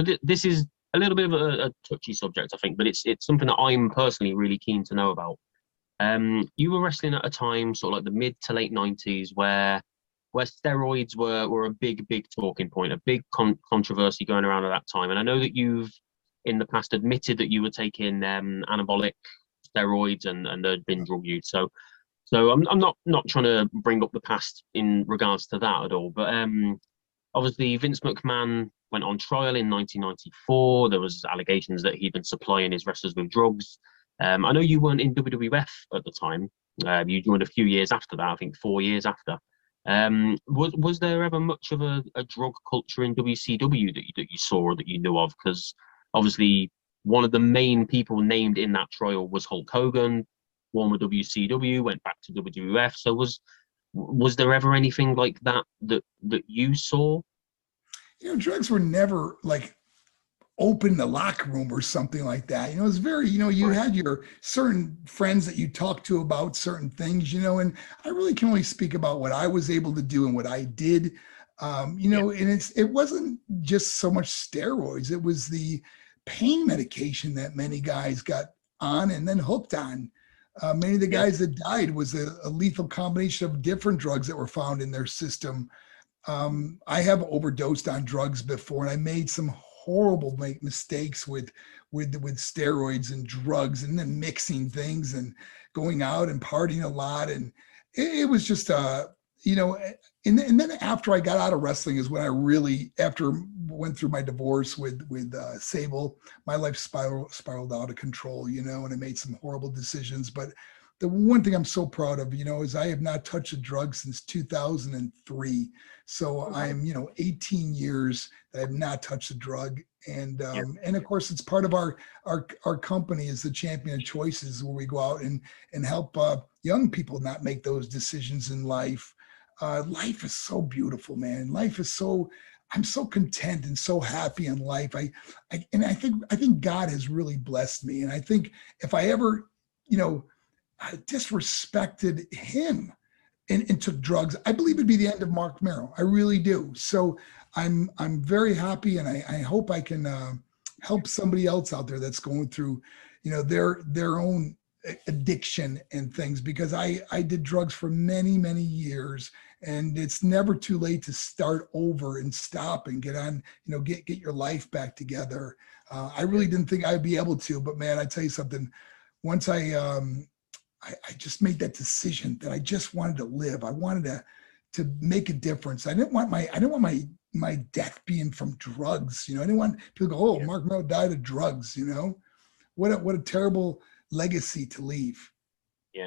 So this is a little bit of a touchy subject, I think, but it's something that I'm personally really keen to know about. You were wrestling at a time, sort of like the mid to late 90s, where steroids were a big talking point, a big controversy going around at that time. And I know that you've in the past admitted that you were taking anabolic steroids and there had been drug use. So I'm not trying to bring up the past in regards to that at all. But obviously Vince McMahon went on trial in 1994. There was allegations that he'd been supplying his wrestlers with drugs. I know you weren't in WWF at the time. You joined a few years after that, I think 4 years after. Was there ever much of a drug culture in WCW that you saw or that you knew of? Because obviously one of the main people named in that trial was Hulk Hogan, former WCW, went back to WWF. So was there ever anything like that you saw? Drugs were never like open the locker room or something like that. It's very, you had your certain friends that you talked to about certain things, and I really can only speak about what I was able to do and what I did. And it wasn't just so much steroids, it was the pain medication that many guys got on and then hooked on. Many of the guys that died was a lethal combination of different drugs that were found in their system. I have overdosed on drugs before, and I made some horrible mistakes with steroids and drugs, and then mixing things and going out and partying a lot, and it was just and then after I got out of wrestling is when I really, after went through my divorce with Sable, my life spiraled out of control, and I made some horrible decisions. But the one thing I'm so proud of, is I have not touched a drug since 2003. So I'm, 18 years that I have not touched a drug. And of course, it's part of our company is the Champion of Choices, where we go out and help young people not make those decisions in life. Life is so beautiful, man. I'm so content and so happy in life. I think God has really blessed me. And I think if I ever, disrespected him and took drugs, I believe it'd be the end of Marc Mero. I really do. So I'm very happy, and I hope I can help somebody else out there that's going through, their own addiction and things, because I did drugs for many years, and it's never too late to start over and stop and get on, get your life back together. I really didn't think I'd be able to, but man, I tell you something, once I just made that decision that I just wanted to live. I wanted to make a difference. I didn't want my death being from drugs. I didn't want people to go, oh, Marc Mero died of drugs. What a terrible legacy to leave. Yeah.